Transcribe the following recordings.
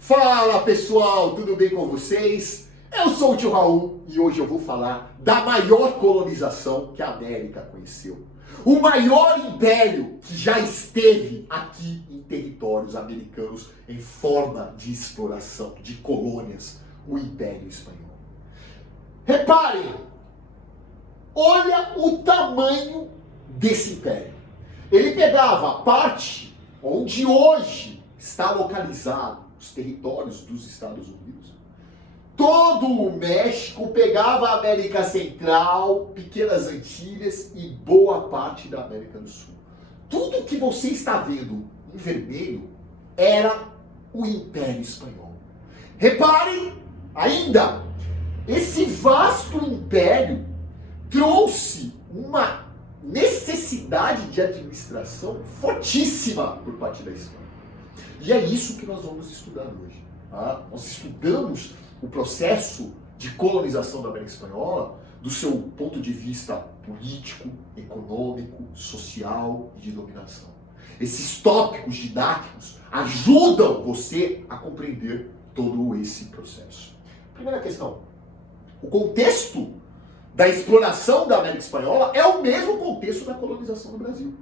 Fala pessoal, tudo bem com vocês? Eu sou o tio Raul e hoje eu vou falar da maior colonização que a América conheceu. O maior império que já esteve aqui em territórios americanos em forma de exploração, de colônias, o Império Espanhol. Reparem, olha o tamanho desse império. Ele pegava a parte onde hoje está localizado os territórios dos Estados Unidos. Todo o México, pegava a América Central, Pequenas Antilhas e boa parte da América do Sul. Tudo que você está vendo em vermelho era o Império Espanhol. Reparem ainda, esse vasto império trouxe uma necessidade de administração fortíssima por parte da Espanha. E é isso que nós vamos estudar hoje. Tá? Nós estudamos o processo de colonização da América Espanhola do seu ponto de vista político, econômico, social e de dominação. Esses tópicos didáticos ajudam você a compreender todo esse processo. Primeira questão. O contexto da exploração da América Espanhola é o mesmo contexto da colonização do Brasil.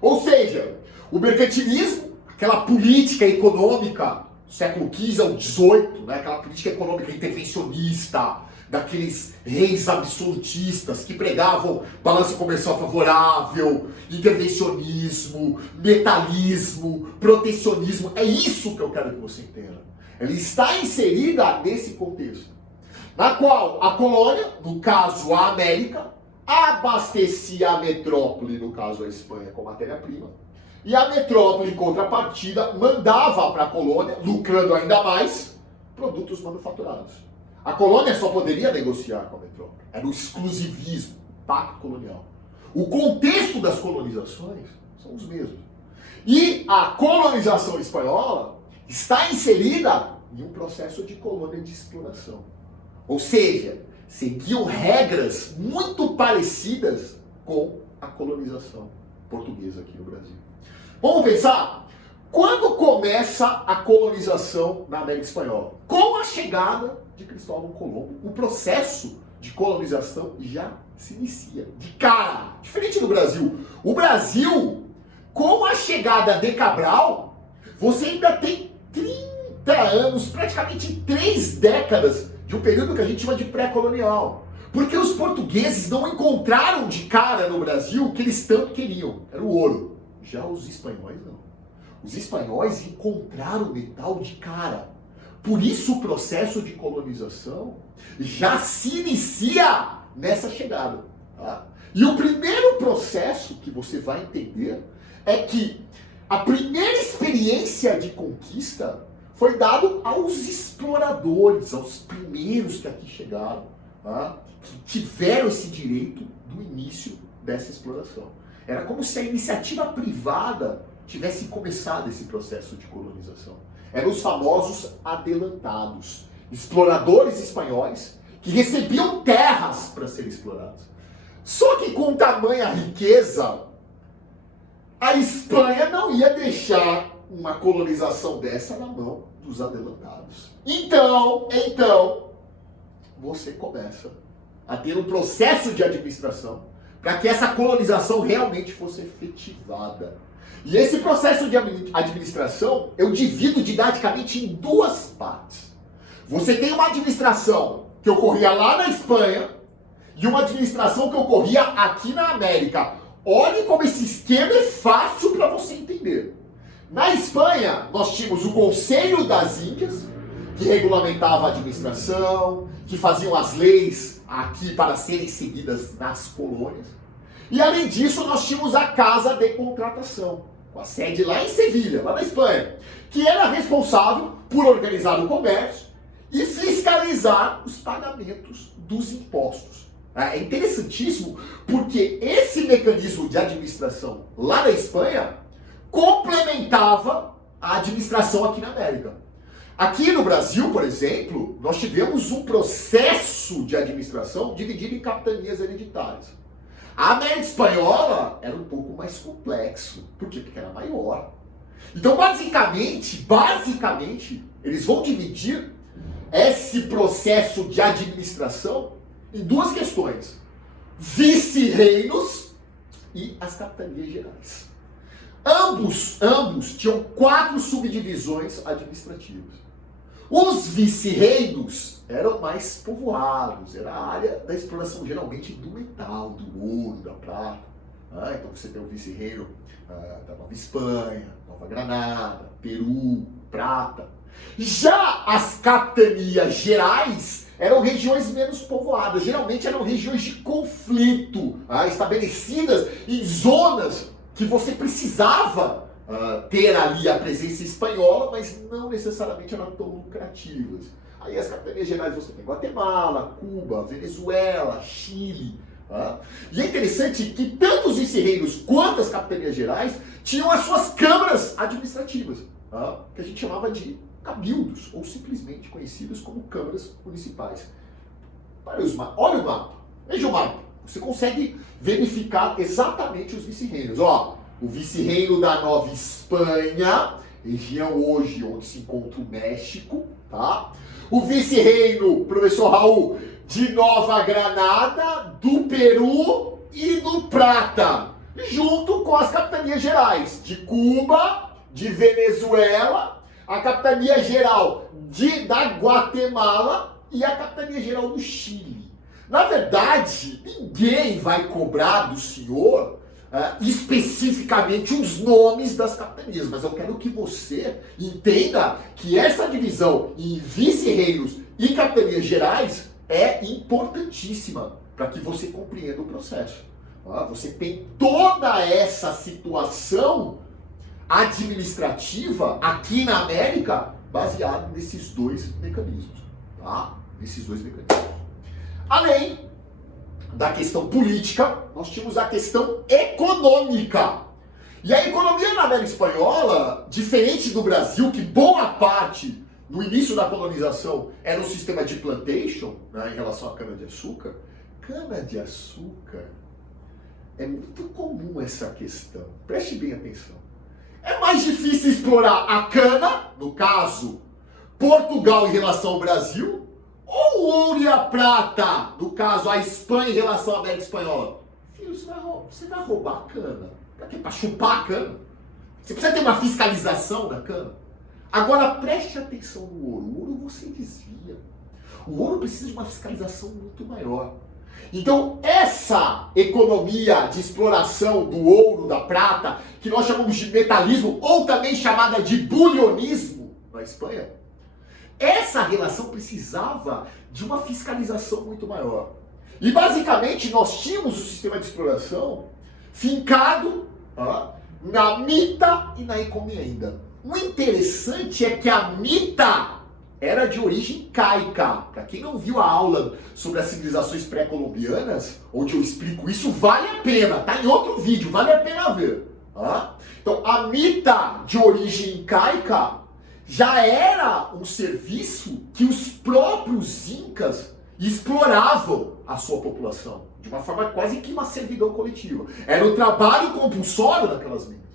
Ou seja, o mercantilismo, aquela política econômica do século XV ao XVIII, né? Aquela política econômica intervencionista, daqueles reis absolutistas que pregavam balança comercial favorável, intervencionismo, metalismo, protecionismo. É isso que eu quero que você entenda. Ela está inserida nesse contexto, na qual a colônia, no caso a América, abastecia a metrópole, no caso a Espanha, com matéria-prima, e a metrópole, em contrapartida, mandava para a colônia, lucrando ainda mais, produtos manufaturados. A colônia só poderia negociar com a metrópole. Era o exclusivismo, pacto colonial. O contexto das colonizações são os mesmos. E a colonização espanhola está inserida em um processo de colônia de exploração. Ou seja, seguiam regras muito parecidas com a colonização portuguesa aqui no Brasil. Vamos pensar? Quando começa a colonização na América Espanhola? Com a chegada de Cristóvão Colombo, o processo de colonização já se inicia. De cara, diferente do Brasil. O Brasil, com a chegada de Cabral, você ainda tem 30 anos, praticamente 3 décadas, de um período que a gente chama de pré-colonial. Porque os portugueses não encontraram de cara no Brasil o que eles tanto queriam. Era o ouro. Já os espanhóis não. Os espanhóis encontraram metal de cara. Por isso o processo de colonização já se inicia nessa chegada. Tá? E o primeiro processo que você vai entender é que a primeira experiência de conquista foi dado aos exploradores, aos primeiros que aqui chegaram, tá? Que tiveram esse direito do início dessa exploração. Era como se a iniciativa privada tivesse começado esse processo de colonização. Eram os famosos adelantados, exploradores espanhóis que recebiam terras para serem exploradas. Só que com tamanha riqueza, a Espanha não ia deixar uma colonização dessa na mão dos adelantados. Então, você começa a ter um processo de administração para que essa colonização realmente fosse efetivada. E esse processo de administração eu divido didaticamente em 2 partes. Você tem uma administração que ocorria lá na Espanha e uma administração que ocorria aqui na América. Olhe como esse esquema é fácil para você entender. Na Espanha, nós tínhamos o Conselho das Índias, que regulamentava a administração, que faziam as leis aqui para serem seguidas nas colônias. E além disso, nós tínhamos a Casa de Contratação, com a sede lá em Sevilha, lá na Espanha, que era responsável por organizar o comércio e fiscalizar os pagamentos dos impostos. É interessantíssimo porque esse mecanismo de administração lá na Espanha complementava a administração aqui na América. Aqui no Brasil, por exemplo, nós tivemos um processo de administração dividido em capitanias hereditárias. A América Espanhola era um pouco mais complexo. Por quê? Porque era maior. Então, basicamente, eles vão dividir esse processo de administração em duas questões: vice-reinos e as capitanias gerais. Ambos tinham 4 subdivisões administrativas. Os vice-reinos eram mais povoados, era a área da exploração geralmente do metal, do ouro, da prata. Então você tem o vice-reino da Nova Espanha, Nova Granada, Peru, Prata. Já as capitanias gerais eram regiões menos povoadas, geralmente eram regiões de conflito, estabelecidas em zonas que você precisava ter ali a presença espanhola, mas não necessariamente eram tão lucrativas. Aí as capitanias gerais você tem Guatemala, Cuba, Venezuela, Chile. E é interessante que tanto os vice-reinos quanto as capitanias gerais tinham as suas câmaras administrativas, que a gente chamava de cabildos, ou simplesmente conhecidos como câmaras municipais. Olha o mapa, veja o mapa. Você consegue verificar exatamente os vice-reinos. O vice-reino da Nova Espanha, região hoje onde se encontra o México, tá? O vice-reino, professor Raul, de Nova Granada, do Peru e do Prata, junto com as capitanias gerais de Cuba, de Venezuela, a capitania geral da Guatemala e a capitania geral do Chile. Na verdade, ninguém vai cobrar do senhor especificamente os nomes das capitanias, mas eu quero que você entenda que essa divisão em vice-reinos e capitanias gerais é importantíssima para que você compreenda o processo. Você tem toda essa situação administrativa aqui na América baseada nesses dois mecanismos. Além da questão política, nós tínhamos a questão econômica. E a economia na América Espanhola, diferente do Brasil, que boa parte no início da colonização era um sistema de plantation, em relação à cana-de-açúcar. Cana-de-açúcar, é muito comum essa questão. Preste bem atenção. É mais difícil explorar a cana, no caso, Portugal em relação ao Brasil, ou o ouro e a prata, no caso, a Espanha em relação à América Espanhola? Filho, você vai roubar a cana. Pra quê? Pra chupar a cana? Você precisa ter uma fiscalização da cana. Agora, preste atenção no ouro. O ouro você desvia. O ouro precisa de uma fiscalização muito maior. Então, essa economia de exploração do ouro, da prata, que nós chamamos de metalismo, ou também chamada de bulionismo na Espanha, essa relação precisava de uma fiscalização muito maior. E basicamente nós tínhamos o sistema de exploração fincado na mita e na encomienda. O interessante é que a mita era de origem caica. Para quem não viu a aula sobre as civilizações pré-colombianas, onde eu explico isso, vale a pena, tá em outro vídeo, vale a pena ver. Então, a mita de origem caica já era um serviço que os próprios incas exploravam a sua população, de uma forma quase que uma servidão coletiva. Era o trabalho compulsório daquelas minas,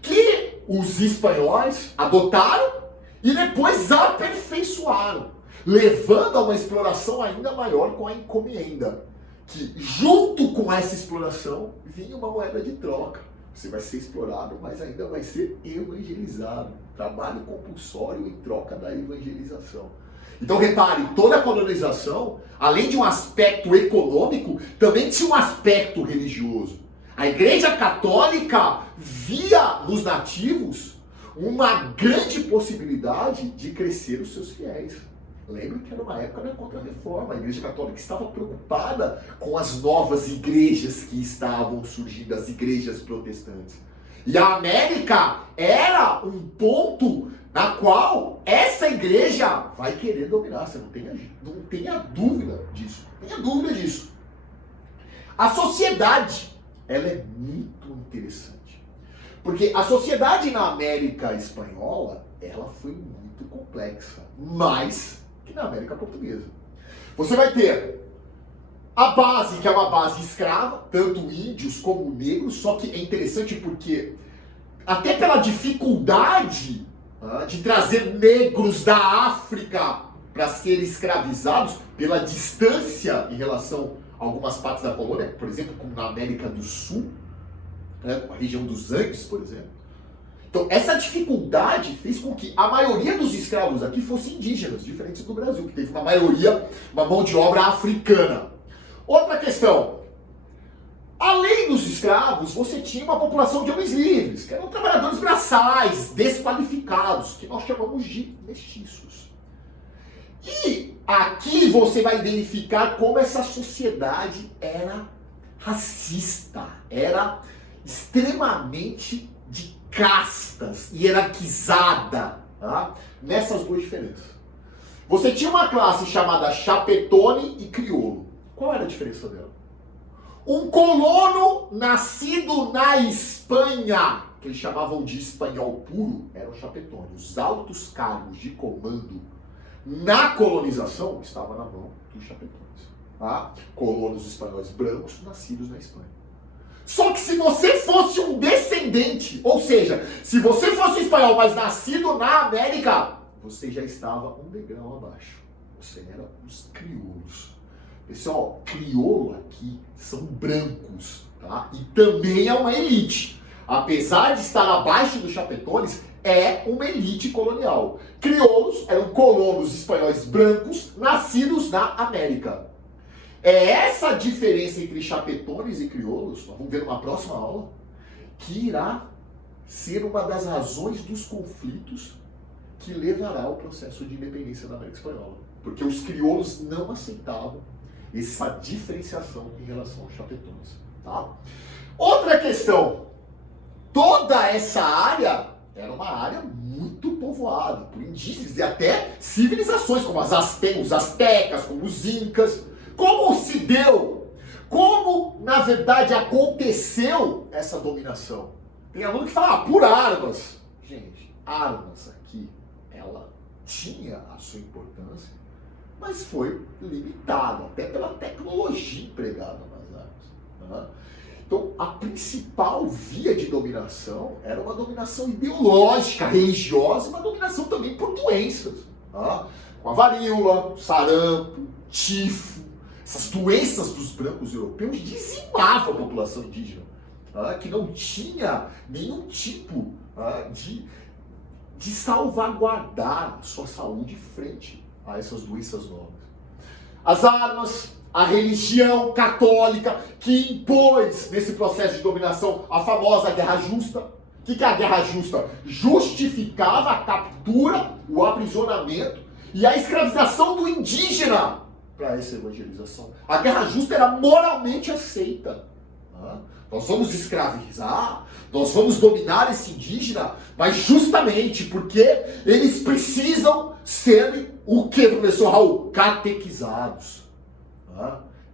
que os espanhóis adotaram e depois aperfeiçoaram, levando a uma exploração ainda maior com a encomienda, que junto com essa exploração vinha uma moeda de troca. Você vai ser explorado, mas ainda vai ser evangelizado. Trabalho compulsório em troca da evangelização. Então repare, toda a colonização, além de um aspecto econômico, também tinha um aspecto religioso. A Igreja Católica via nos nativos uma grande possibilidade de crescer os seus fiéis. Lembra que era uma época da Contra-Reforma. A Igreja Católica estava preocupada com as novas igrejas que estavam surgindo, as igrejas protestantes. E a América era um ponto na qual essa igreja vai querer dominar. Você não tenha dúvida disso. Tenha dúvida disso. A sociedade, ela é muito interessante. Porque a sociedade na América Espanhola, ela foi muito complexa. Mais que na América Portuguesa. Você vai ter a base, que é uma base escrava, tanto índios como negros, só que é interessante porque até pela dificuldade de trazer negros da África para serem escravizados, pela distância em relação a algumas partes da colônia, por exemplo, como na América do Sul, a região dos Andes, por exemplo. Então, essa dificuldade fez com que a maioria dos escravos aqui fossem indígenas, diferentes do Brasil, que teve uma maioria, uma mão de obra africana. Outra questão. Além dos escravos, você tinha uma população de homens livres, que eram trabalhadores braçais, desqualificados, que nós chamamos de mestiços. E aqui você vai verificar como essa sociedade era racista, era extremamente de castas, hierarquizada, tá? Nessas duas diferenças. Você tinha uma classe chamada chapetone e crioulo. Qual era a diferença dela? Um colono nascido na Espanha, que eles chamavam de espanhol puro, era o chapetone. Os altos cargos de comando na colonização estavam na mão dos chapetones. Tá? Colonos espanhóis brancos nascidos na Espanha. Só que se você fosse um descendente, ou seja, se você fosse espanhol, mas nascido na América, você já estava um degrau abaixo. Você era os crioulos. Pessoal, crioulo aqui são brancos, tá? E também é uma elite. Apesar de estar abaixo dos chapetones, é uma elite colonial. Crioulos eram colonos espanhóis brancos nascidos na América. É essa diferença entre chapetones e crioulos, nós vamos ver numa próxima aula, que irá ser uma das razões dos conflitos que levará ao processo de independência da América Espanhola. Porque os crioulos não aceitavam essa diferenciação em relação aos chapetones. Tá? Outra questão, toda essa área era uma área muito povoada por indígenas e até civilizações, como os astecas, como os incas. Como se deu? Como, na verdade, aconteceu essa dominação? Tem aluno que fala, por armas. Gente, armas aqui, ela tinha a sua importância, mas foi limitada, até pela tecnologia empregada nas armas. Então, a principal via de dominação era uma dominação ideológica, religiosa, e uma dominação também por doenças. Com a varíola, sarampo, tifo. Essas doenças dos brancos europeus dizimavam a população indígena, que não tinha nenhum tipo de salvaguardar a sua saúde frente a essas doenças novas. As armas, a religião católica que impôs nesse processo de dominação a famosa Guerra Justa. O que é a Guerra Justa? Justificava a captura, o aprisionamento e a escravização do indígena para essa evangelização. A Guerra Justa era moralmente aceita. Nós vamos escravizar, nós vamos dominar esse indígena, mas justamente porque eles precisam ser o que, professor Raul? Catequizados.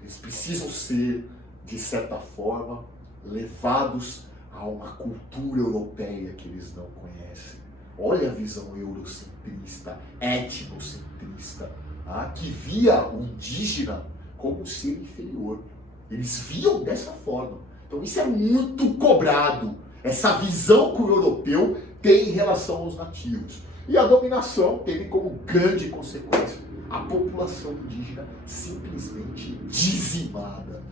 Eles precisam ser, de certa forma, levados a uma cultura europeia que eles não conhecem. Olha a visão eurocentrista, etnocentrista, que via o indígena como um ser inferior. Eles viam dessa forma. Então isso é muito cobrado, essa visão que o europeu tem em relação aos nativos. E a dominação teve como grande consequência a população indígena simplesmente dizimada.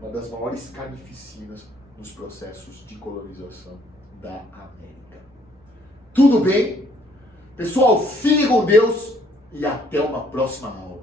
Uma das maiores carnificinas nos processos de colonização da América. Tudo bem? Pessoal, fiquem com Deus e até uma próxima aula.